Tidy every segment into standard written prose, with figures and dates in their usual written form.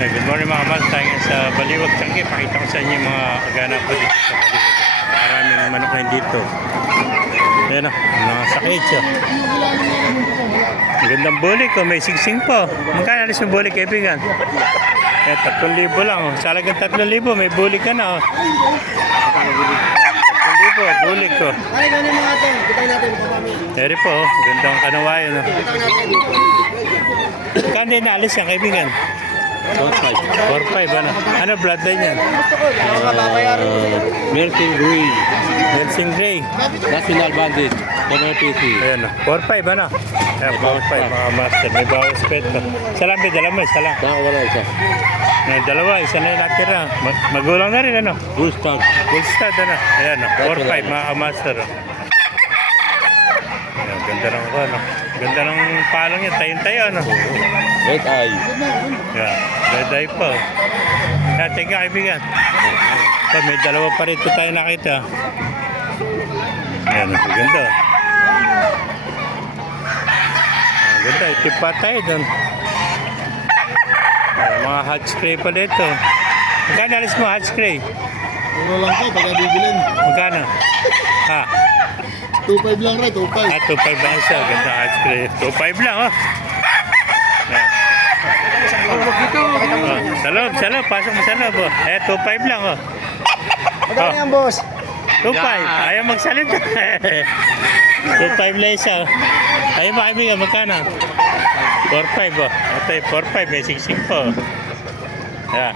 Good morning mga kamas, tayo ngayon sa Baliwag Tiangge. Pakita ko sa inyo yung mga ganap po dito sa Baliwag. Maraming manok ngayon dito. Ayan o, mga sakit siya. Ang gandang bulik o, may sigsing po. Magkano alis yung bulik, kaibigan? Eh, 3,000 lang o. Sa halagang 3,000, may bulik ka na o. 3,000, bulik ko. Ay, ganun mga ito. Kitay natin po kami. Eri po, gandang kanawayan o. Kitay natin. Magkano din naalis yan, kaibigan? 4,500 ano? Ano bloodline yan? Ako mababayaran ko sa'yo. Melting Green, Mersing Gray. National Bandit, MPC. Ayan o, 4,500 ano? Ayan, 4,500 mga master. May bawas pet. Isa lang, may dala mo, isa lang. Wala isa. Dalawa, isa na yung natira. Magulang na rin ano? Full stop. Full stud ano? Ayan o, 4,500 mga master. Ayan, ganda ng ano? Ganda ng palong niya, tayo-tayo ano? Red Eye. Ayan, red eye po. Ayan, thank you kaibigan. Ito, may dalawa pa rito tayo nakita. Ayan, ganda. Ayan, ganda, itip pa tayo doon. Ayan, mga hot spray pa dito. Magkano alis mo hot spray? Puro lang po, pagka bibilin. Magkano? Ha? 2.5 lang rin, 2.5. Ah, 2,500 lang siya. Ganda hot spray. 2,500 lang, oh. Ayan. Oh, sa loob. Pasok mo sa loob, oh. Eh, 2,500 lang, oh. Magkano yan, boss? 2,500. Ayaw magsalita. 2,500 lang siya, oh. Ayaw mo kaibigan, magkano? 4,500, oh. Ito, 4,500. May siksik po. Ayan.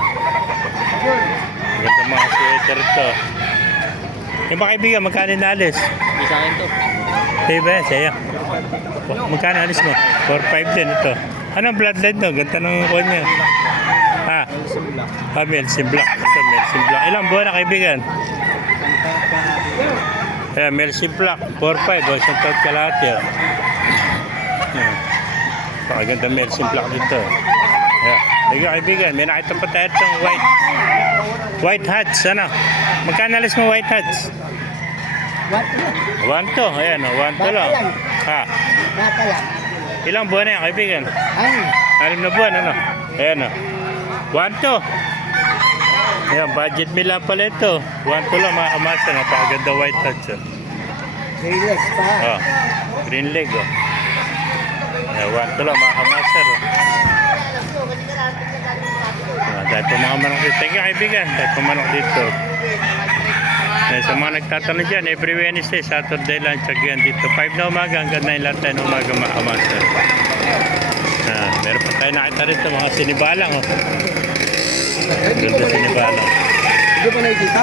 Ganda mga sweater to. Yung mga kaibigan, magkano naalis? Isa akin to. Diba yan, sa'yo. Magkano alis mo? 4,500 din ito. Anong bloodline to? Ganda ng kuha niya. Ha? Ah, Melsim Black. Ito, Melsim Black. Ilang buwan na kaibigan? Ayan, Melsim Black. 4,500. O, isang taon ka lahat yun. Ayan. Pakaganda Melsim Black dito. Ayan. Sige kaibigan, may nakita pa tayo itong white hats. Ano? Magkano alis mo white hats? 1 to. Ayan, 1 to lang. Ha? Baka lang. Ilang buwan na yan, kaibigan? Ay, 6 na buwan, ano? Ayan, 1 to. Ayan, budget meal lang pala ito. 1 to lang, mga kamasa. Napakaganda white hats. relax pa. Oh, green leg, oh. Ayan, 1 to lang, mga kamasa. Dahil po mga manok dito. Thank you, kaibigan. Dahil po manok dito. Sa mga nagtatanong dyan, every Wednesday, Saturday lang, tsagyan dito. 5 na umaga, hanggang 9 lang tayo na umaga, mga master. Meron pa tayo nakita rito, mga sinibalang. Oh. Ganda sinibalang. Hindi pa nakikita?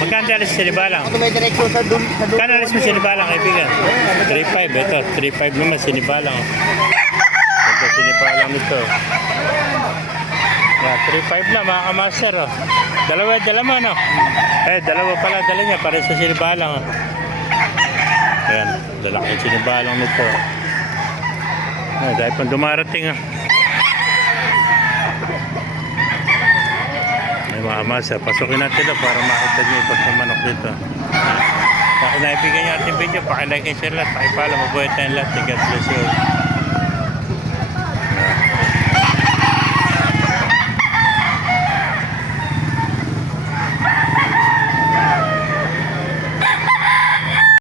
Magkano alis sinibalang? Ako may direksyon sa dun. Magkano alis mo sinibalang, kaibigan? 3,500. Ito, 3,500 naman, sinibalang. Ganda sinibalang nito. Yeah, 3,500 lang, mga kamaster. Oh. Dalawa mo, no? Eh, dalawa pala dala niya, para sa sinibalang. Oh. Ayan, lalaki yung sinibalang nito. Dahil pang dumarating. Oh. May mga kamaster, pasukin natin ito para makita niyo yung pagpamanok dito. Kung naibigyan niyo ating video, pakilike and share lahat, pakipala, mabuhay tayong lahat. God bless you.